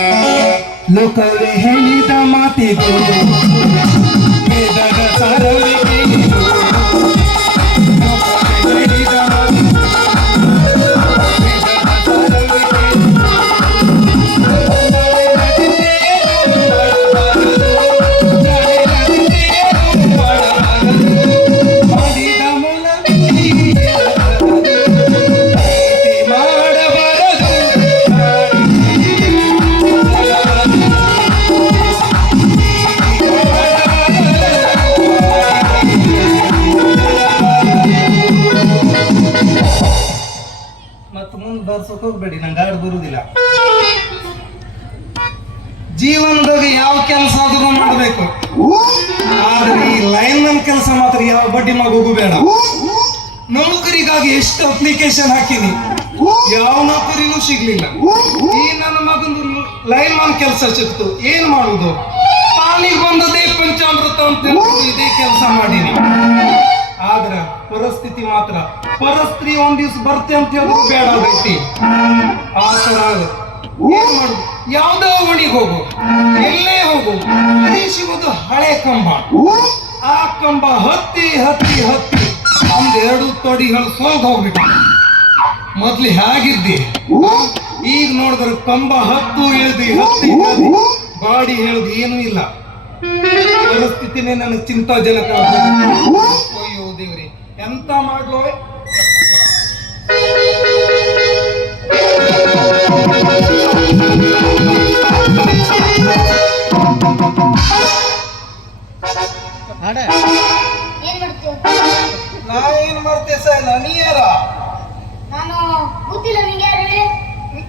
लोकवे हे निदा माती देऊ वेदग सारवे ಬರ್ಸೋಕ್ ಹೋಗ್ಬೇಡಿ, ನಂಗೆ ಆಡ್ ಬರುವುದಿಲ್ಲ ಜೀವನದಾಗ ಯಾವ ಕೆಲಸ ಆದ್ರೂ ಮಾಡಬೇಕು. ಆದ್ರೆ ಈ ಲೈನ್ ನನ್ ಕೆಲಸ ಮಾತ್ರ ಯಾವ ಬಡ್ಡಿ ಮಗುಗೂ ಬೇಡ. ನೌಕರಿಗಾಗಿ ಎಷ್ಟು ಅಪ್ಲಿಕೇಶನ್ ಹಾಕಿನಿ? ಯಾವ ನೌಕರಿನೂ ಸಿಗ್ಲಿಲ್ಲ. ಈ ನನ್ನ ಮಗನ ಲೈನ್ ಮನ್ ಕೆಲಸ ಸಿಕ್ತು. ಏನ್ ಮಾಡುದು? ಪಾನಿಗೆ ಬಂದದೇ ಪಂಚಾಮೃತ ಅಂತ ಇದೇ ಕೆಲಸ ಮಾಡೀನಿ. ಆದ್ರ ಪರಿಸ್ಥಿತಿ ಮಾತ್ರ. ಪರಸ್ತ್ರಿ ಒಂದ್ ದಿವ್ಸ ಬರ್ತೆ ಅಂತ ಹೇಳಿದ್ರು ಬೇಡ ಆಗೈತಿ ಆ ತರ. ಏನ್ ಮಾಡುದು? ಯಾವ್ದೋ ಓಣಿಗೆ ಹೋಗು. ಎಲ್ಲೇ ಹೋಗು. ಸಿಗೋದು ಹಳೆ ಕಂಬ. ಆ ಕಂಬ ಹತ್ತಿ ಹತ್ತಿ ಹತ್ತಿ ಒಂದ್ ಎರಡು ತೊಡಿಗಳು ಸೋಗ್ ಹೋಗ್ಬಿಟ್ಟ. ಮೊದ್ಲು ಹೇಗಿದ್ದಿ? ಈಗ ನೋಡಿದ್ರೆ ಕಂಬ ಹತ್ತು ಇಳ್ದಿ, ಹತ್ತಿ ಬಾಡಿ ಹೇಳುದು ಏನೂ ಇಲ್ಲ. ಪರಿಸ್ಥಿತಿನೇ ನನಗೆ ಚಿಂತಾಜನಕ ಎಂತ ಮಾಡ್ಲೋ? ಏನ್ ಮಾಡ್ತೀಯ? ನಾ ಏನ್ ಮಾಡ್ತೇ ಸರ್? ನೀ ಯಾರ? ನಾನು ಗೊತ್ತಿಲ್ಲ ನಿಂಗೆ ಯಾರು ಹೇಳಿ.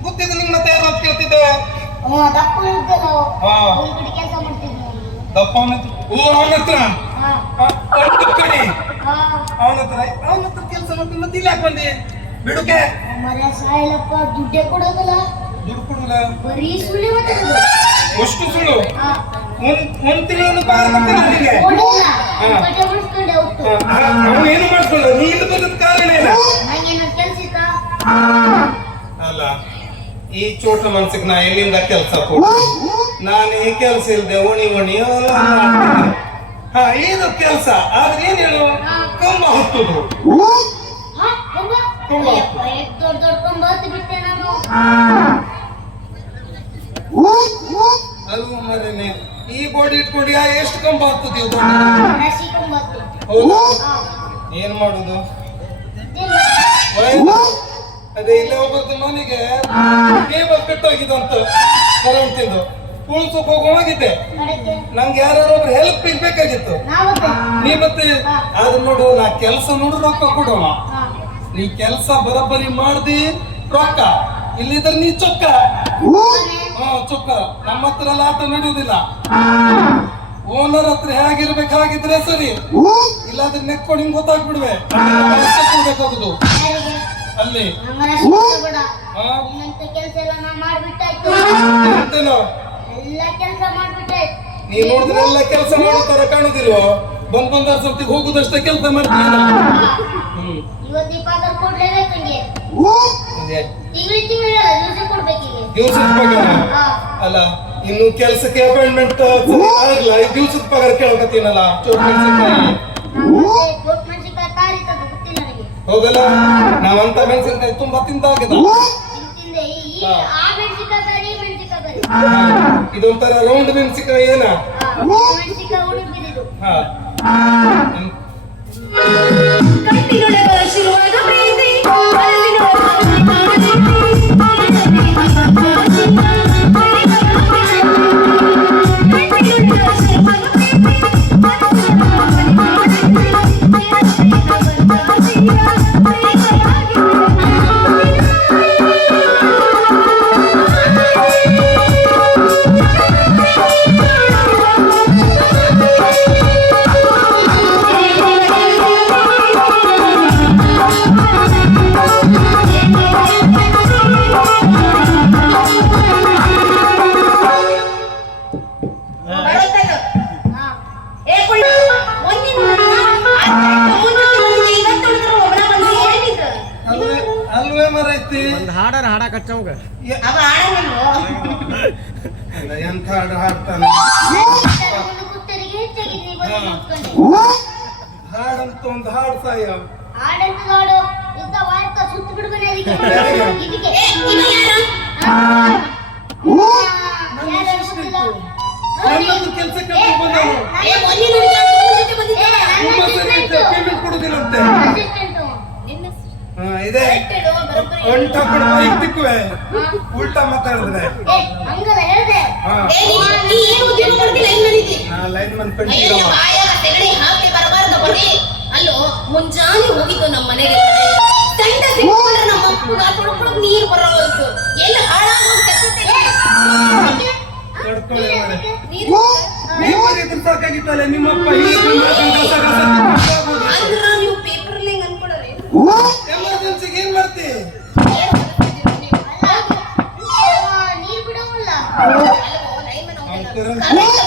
ಗೊತ್ತಿದ್ದು ನಿಂಗೆ ಮತ್ತೆ ಯಾರು ಅಂತ ಕೇಳ್ತಿದ್ದೆ? ದಪ್ಪ ಇದ್ದಲ್ಲ ಕೆಲಸ ಮಾಡ್ತಿದ್ದ. ದಪ್ಪ ಓ ಅವನ ಹತ್ರ? ಕಡೆ ಅವನ ಹತ್ರ ಅವನ ಹತ್ರ ಕೆಲಸ ಮಾಡ್ತೀನಿ ಮತ್ತೆ ಇಲ್ಲಿ ಯಾಕೆ ಬಂದಿ ಬಿಡುಕೆ ಸಾಯಲಪ್ಪ ದುಡ್ಡೇ ಕೊಡೋದಲ್ಲ. ದುಡ್ಡು ಕೊಡಲ್ಲ ಬರೀ ಸುಳ್ಳಿ ಮಾತಾಡೋದು. ಅಷ್ಟು ಸುಳ್ಳು. ಹಾ. ಒಂದ್ ಒಂದ್ ತಿಂಗಳು ಬಾರ ಬರ್ತೀನಿ ನನಗೆ ಕೊಡಲ್ಲ. ಹಾ. ಬಟ್ಟೆ ಬಿಡಿಸ್ಕೊಂಡೆ ಹೊತ್ತು ಅವನು ಏನು ಮಾಡ್ಕೊಳ್ಳ ನೀನು ಬಂದದ ಕಾರಣ ಏನ? ನಂಗೇನ ಕೆಲ್ಸ ಇತ್ತಾ? ಅಲ್ಲ ಈ ಚೋಟ ಮನ್ಸಿಗೆ ನಾ ಎಲ್ಲಿಂದ ಕೆಲಸ ಕೊಡು ನಾನು ಈ ಕೆಲಸ ಇಲ್ದೆ ಓಣಿ ಓಣಿ ಹ ಏನು ಹಾ ಇದು ಕೆಲಸ. ಆದ್ರೆ ಏನ್ ಹೇಳು ಅದು ಈ ಗೋಡಿ ಇಟ್ಕೊಂಡು ಯಾ ಎಷ್ಟು ಕಂಬ ಆಗ್ತದೆ ಹೌದು? ಏನ್ ಮಾಡುದು? ಅದೇ ಇಲ್ಲೇ ಒಬ್ಬರದ್ದು ಮನೆಗೆ. ಕೇಬಲ್ ಕಟ್ಟೋಗಿದಂತ ಕರೆಂಟ್ ಇಂದು. ಹೋಗಿದ್ದೆ ಕಡೆಗೆ ನಂಗೆ ಯಾರು ಒಬ್ರು ಹೆಲ್ಪ್ ಬೇಕಾಗಿತ್ತು. ನೀ ಮತ್ತೆ ಆದ್ರೆ ನೋಡು, ನಾ ಕೆಲಸ ನೋಡು ರೊಕ್ಕ ಕೊಡುವ. ನೀ ಕೆಲಸ ಬರೋಬ್ಬರಿ ಮಾಡ್ದಿ, ರೊಕ್ಕ. ಇಲ್ಲಿದ್ರೆ ನೀ ಚೊಕ್ಕ. ಹ್ಮ್ ಚೊಕ್ಕ. ನಮ್ಮ ಹತ್ರ ಎಲ್ಲ ಆಟ ನಡೆಯುವುದಿಲ್ಲ. ಓನರ್ ಹತ್ರ ಹೇಗಿರ್ಬೇಕಾಗಿದ್ರೆ ಸರಿ. ಇಲ್ಲಾದ್ರೆ ನೆಕ್ಕೊಂಡು ಹಿಂಗ್ ಗೊತ್ತಾಗ್ಬಿಡ್ವೆ. ಅಲ್ಲಿ. ನಮ್ಮನ್ನ ಶಿಕ್ಷೆ ಬೇಡ ನಿನ್ನಂತ ಕೆಲಸ ಎಲ್ಲ ನಾ ಮಾಡ್ಬಿಟ್ಟಾಯ್ತು. ಎಲ್ಲ ಕೆಲಸ ಮಾಡ್ಬಿಟ್ಟಾಯ್ತು. ನೀ ನೋಡಿದ್ರೆ ಎಲ್ಲ ಕೆಲಸ ಮಾಡೋ ತರ ಕಾಣುದಿಲ್ವೋ? ಬಂದ್ ಬಂದ ಸರ್ತಿ ಹೋಗುದಷ್ಟೇ ಕೆಲಸ ಮಾಡ್ತೀನಿ. ದಿವ್ಸದ ಪಗಾರ? ಹಾ. ಅಲ್ಲ ಇನ್ನು ಕೆಲಸಕ್ಕೆ ಅಪಾಯಿಂಟ್ಮೆಂಟ್ ಆಗಲ್ಲ ಈ ದಿವ್ಸದ ಪಗಾರ ಕೇಳಕತ್ತೀನಲ್ಲ ಚೋಟ್ ಮೆಣಸಿನ್ಕಾಯಿ ಹೋಗಲ್ಲ ನಾವಂತ ಮೆಣಸಿನ್ಕಾಯಿ ತುಂಬಾ ತಿಂದಾಗಿದ? ಇದೊಂಥರ ರೌಂಡ್ ಮೆಣಸಿನ್ಕಾಯಿ ಏನ? ಹಾ, ಈ ಮೆಣಸಿನ್ಕಾಯಿ ಅದೇ ಮರ ಐತಿ? ಒಂದು ಹಾಡಾರ ಹಾಡ ಕಚ್ಚವಾಗ ಅದ ಆಡಲ್ಲ ಎಂತ ಹಾಡ ಹಾಡ್ತಾನೆ? ಹಾಡಂತ ಒಂದು ಹಾಡ್ ಹಾಡಂತ ನೋಡು ಸುತ್ತ ಇದಕ್ಕೆ ಹೆಂಗ್ ಮಾಡಿದ್ದಿ? ನಾ ಲೈನ್ ಅಲ್ಲೋ ಮುಂಜಾನೆ ಹೋಗಿದ್ದು ನಮ್ಮ ಮನೆಗೆ. ತಂಡ ನಮ್ಮ ನೀರ್ ಬರೋಲ್ತು ಎಲ್ಲ ಹಾಳಾಗೋಗ್ ತಕ್ಕಂತೆ. ತಡ್ಕೊಳ್ಳಿ ಮಾರ್ರೆ. ನೀರು ನೀವು ಇದ್ರ ಸಾಕಾಗಿತ್ತಲ್ಲ ನಿಮ್ಮಪ್ಪ ನೀವು ಪೇಪರ್ ಹೆಂಗ್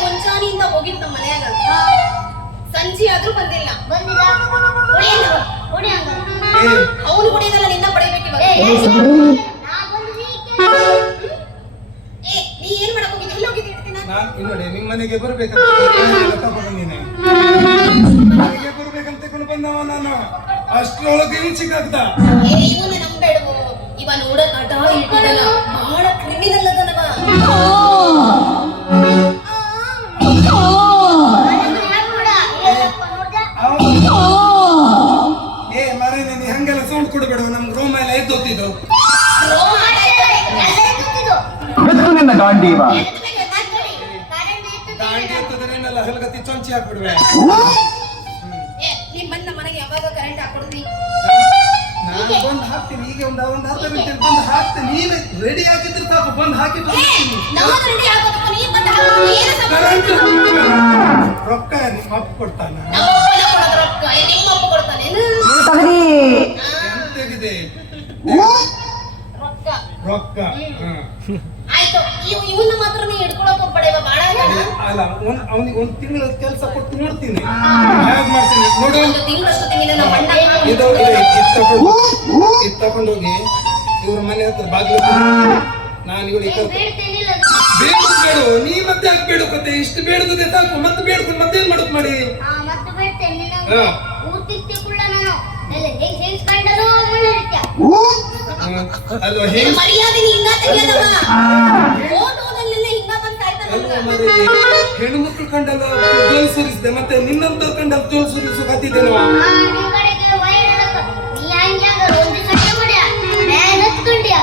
ಮುಂಜಾನೆಯಿಂದ ಹೋಗಿದ್ ನಮ್ಮ ಮನ್ಯಾಗ ಸಂಜೆ ಆದ್ರೂ ಬಂದಿಲ್ಲ ಬಂದಿಲ್ಲ ಅವನು ಕುಡಿಯೋದಲ್ಲ ನಿನ್ನ ಏ ನಾ ಏನ್ ಮಾಡಕ್ ಹೋಗಿದ್ದಿ ಎಲ್ಲಿ ಹೋಗಿದ್ದಿ ನಾನ್ ಇಲ್ಲಿ ನೋಡಿ ನಿಮ್ ಮನೆಗೆ ಬರ್ಬೇಕಂತ ತಗೊಂಡಿನಿ ಮನೆಗೆ ಬರ್ಬೇಕಂತ ತಗೊಂಡು ಬಂದವ ನಾನು ಅಷ್ಟ್ರೊಳಗೆ ಇವ್ ಸಿಕ್ಕಾಗ್ದ ಏ ಇವನ ನಂಬೇಡವು ಇವ ನೋಡಕ್ ನಿನ್ನ ಗಾಂಡೀವ. ದಾಂಡಿ ಎತ್ತದ್ರೆ ಏನೆಲ್ಲ ಹಲಗತ್ತಿ ಚೊಂಚಿ ಹಾಕ್ಬಿಡ್ವೆ. ನಾನು ಬಂದು ಹಾಕ್ತೀನಿ. ಈಗ ಒಂದು ಒಂದು ಹತ್ತು ಗಂಟೆ ಬಂದು ಹಾಕ್ತೀನಿ. ನೀನು ರೆಡಿ ಆಗಿದ್ರೆ ಸಾಕು. ಬಂದು ಹಾಕಿ? ಕರೆಂಟ್ ರೊಕ್ಕ ನಿಮ್ಮ ಅಪ್ಪ ಕೊಡ್ತಾನ? ರೊಕ್ಕ. ರೊಕ್ಕ ರೊಕ್ಕ. ಹಾ. ಆಯ್ತು. ಇವ್ ಇವನ್ನ ಮಾತ್ರ ನೀ ಹಿಡ್ಕೊಳಕ್ ಹೋಗ್ಬೇಡ ಇವ ಬಾಳ ಅಲ್ಲ ಒಂದ್ ಅವ್ನಿಗೆ ಒಂದು ತಿಂಗಳ ಕೆಲಸ ಕೊಟ್ಟು ನೋಡ್ತೀನಿ. ಮಾಡ್ತೀನಿ? ನೋಡು. ಒಂದು ತಿಂಗಳಷ್ಟು ನಮ್ಮ ಅಣ್ಣ ಇದು ಇದೆ ಇದು ತಗೊಂಡು ಇದು ತಗೊಂಡೋಗಿ ಇವ್ರ ಮನೆ ಹತ್ರ ಬಾಗಿಲು ನಾನು ಇವಳು ಬೇಡ ಬೇಡ. ನೀ ಮತ್ತೆ ಯಾಕೆ ಬೇಡಕತ್ತೆ ಇಷ್ಟು ಬೇಡದೆ ಸಾಕು. ಮತ್ತೆ ಬೇಡ್ಕೊಂಡು ಮತ್ತೇನ್ ಮಾಡಕ್ ಮಾಡಿ? ಹಾ ಮತ್ತೆ ಬೇಡ್ತೇನೆ ಹೆಂಗ್ ಮರ್ಯಾದೆ ಹಿಂಗ ತೆಗಿಯದವ? ಹಿಂಗ ಬಂದ್. ಮಾರ್ರೆ, ಹೆಣ್ಣು ಮಕ್ಕಳು ಕಂಡಲ್ಲ ಜೋಲ್ ಸುರಿಸಿದೆ ಮತ್ತೆ ನಿನ್ನಂತ ಕಂಡಲ್ಲ ಜೋಲ್ ಸುರಿಸು ಕತ್ತಿದ್ದೇನವ? ಆ ನಿನ್ ಕಡೆಗೆ ನೀ ಹಂಗೆ ಹಂಗ ಒಂದು ಸಣ್ಣ ಮಾಡ್ಯ? ಮ್ಯಾನ್ ಹತ್ಕೊಂಡ್ಯ?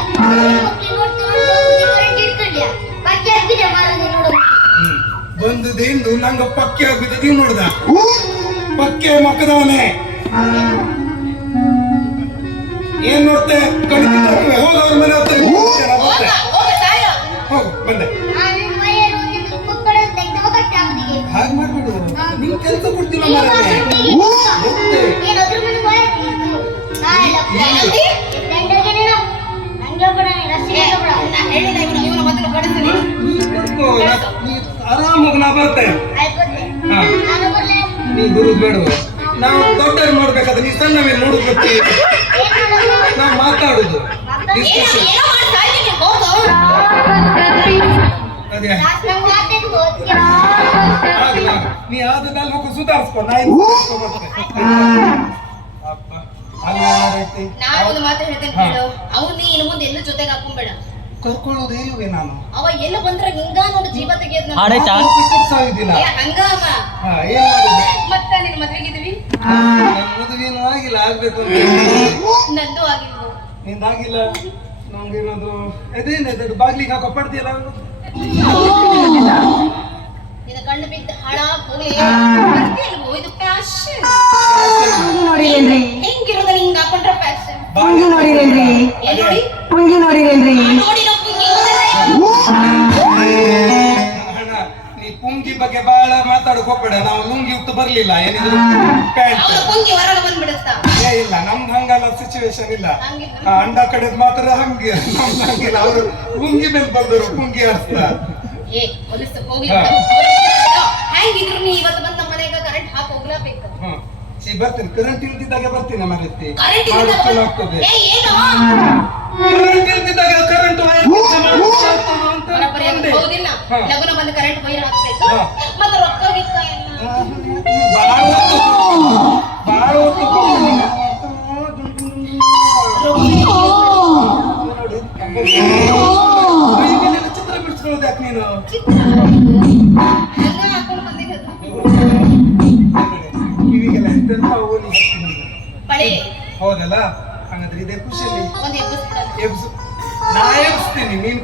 ಮಕ್ಕಳು ನೋಡ್ತೀನಿ ಕರೆಂಟ್ ಇಟ್ಕೊಂಡ್ಯ? ಪಕ್ಕೆ ಹಾಕಿದ್ಯ ಮಾರದೆ ನೋಡು. ಬಂದದೇಂದು ನಂಗ ಪಕ್ಕೆ ಆಗಿದೆ ನೀವು ನೋಡ್ದ? ಪಕ್ಕೆ ಮಕ್ಕದವನೇ. ಏನ್ ನೋಡ್ತೆ? ಕಣಿತಿದ್ದಾವೆ ಹೋಗ ಅವ್ರ ಮನೆ ಹತ್ರ. ಹೋಗ ಬಂದೆ. ಹಾಗೆ ಮಾಡ್ಬಿಡು. ಕೆಲಸ ನೀನು ಮೊದಲು ಕಳಿಸ್ತೀನಿ. ಆರಾಮಾಗಿ ನಾ ಬರ್ತೆ. ಆಯ್ತು ಹಾ. ನಾನು ಬರ್ಲೆ. ನೀ ಬರುದು ಬೇಡ. ನಾವು ದೊಡ್ಡವ್ರು ಮಾಡ್ಬೇಕಾದ್ರೆ ನೀ ಸಣ್ಣ ಮೇಲೆ ನೋಡುದು ಬರ್ತೀವಿ ಏನ್ ಮಾಡೋದು ನಾವು ಮಾತಾಡುದು. ಏನೋ ಡಿಸ್ಕಷನ್ ಅದೇ. ನೀ ಹೋಗಿ ಸುಧಾರಿಸ್ಕೊ. ನಾ ಇಲ್ಲಿ ಸುಧಾರಿಸ್ಕೊ ಬರ್ತೆ ಅಪ್ಪ ಅಲ್ಲ ಯಾರೈತಿ ನಾ ಒಂದು ಮಾತು ಹೇಳ್ತೇನೆ ಕೇಳು. ಅವ್ನು ಇನ್ನು ಮುಂದೆ ಎಲ್ಲ ಜೊತೆಗೆ ಹಾಕೊಂಬೇಡ. ಕರ್ಕೊಳ್ಳೋದು ಇಲ್ವೇ ನಾನು? ಅವ ಎಲ್ಲ ಬಂದ್ರ ಹಿಂಗ ನೋಡು ಜೀವ ತೆಗಿಯೋದ್. ಆಡಾಯ್ತಾ? ಹಂಗ ನಿನ್ ಮದ್ವೆಗಿದ್ವಿ ನನ್ನ ಮದುವೆನೂ ಆಗಿಲ್ಲ ಆಗ್ಬೇಕು. ನಂದು ಆಗಿಲ್ವು ನಿಂದಾಗಿಲ್ಲ ನಮ್ಗೇನಾದ್ರು ಅದೇನು ದೊಡ್ಡ ಬಾಗ್ಲಿಗೆ ಹಾಕೋ ಪಡ್ತೀಯಲ್ಲ? ನಿನ್ನ ಕಣ್ಣು ಬಿದ್ದ ಹಾಳ ಹೋಗ್ಲಿ ಬರ್ತಿಲ್ವೋ ಇದು ಫ್ಯಾಷನ್ ನೋಡಿರೇನ್ರಿ? ಹೆಂಗಿರೋದ ಹಿಂಗ ಹಾಕೊಂಡ್ರ ಫ್ಯಾಷನ್ ಪುಂಗಿ ನೋಡಿರೇನ್ರಿ? ಪುಂಗಿ ನೋಡಿರೇನ್ರಿ? ಹಿಂಗೆ ಹಣ ನೀ ಪುಂಗಿ ಬಗ್ಗೆ ಬಹಳ ಮಾತಾಡಕ್ ಹೋಗ್ಬೇಡ ನಾವು ಲುಂಗಿ ಉತ್ತು ಬರ್ಲಿಲ್ಲ ಏನಿದ್ರು ಪ್ಯಾಂಟ್ ಅವ್ರ ಪುಂಗಿ ಹೊರಗೆ ಬಂದ್ಬಿಡುತ್ತಾ? ಏ ಇಲ್ಲ ನಮ್ದು ಹಂಗಲ್ಲ ಸಿಚುವೇಶನ್ ಇಲ್ಲ. ಆ, ಅಂಡ ಕಡೆ ಮಾತ್ರ ಹಂಗೆ ನಮ್ದು ಹಂಗಿಲ್ಲ ಅವರು ಲುಂಗಿ ಮೇಲೆ ಬಂದರು ಕುಂಗಿ ಅರ್ಥ. ಏ ಪೊಲೀಸ್ ಹೋಗಿ ಹಾ. ಹೆಂಗಿದ್ರು ನೀ ಇವತ್ತು ಬಂದ ಮನೆಗೆ ಕರೆಂಟ್ ಹಾಕಿ ಹೋಗ್ಲೇಬೇಕು? ಹ್ಮ್. ಸಿ ಬರ್ತೀನಿ. ಕರೆಂಟ್ ಇಲ್ದಿದ್ದಾಗ ಬರ್ತೀನಿ ಮರತ್ತಿ ಕರೆಂಟ್ ಏ ಏನು? ಕರೆಂಟ್ ಇಲ್ದಿದ್ದಾಗ ಕರೆಂಟ್ ಹಾ. ಲಗುನ ಬಂದು ಕರೆಂಟ್ ವೈರ್ ಹಾಕ್ಬೇಕು. ಹಾ. ಮತ್ತೆ ಚಿತ್ರ ಬಿಡಿಸ್ಕೊಳ್ಳೋದು ಯಾಕೆ ನೀನು ಕಿವಿಗೆಲ್ಲ ಎಂತೆಂತ ಓಲಿ ಹೌದಲ್ಲ ಹಾಗಾದ್ರೆ ಇದೇ ಖುಷಿಯಲ್ಲಿ ಎಬ್ಸು ನಾ ಎಬ್ಸ್ತೀನಿ ನೀನ್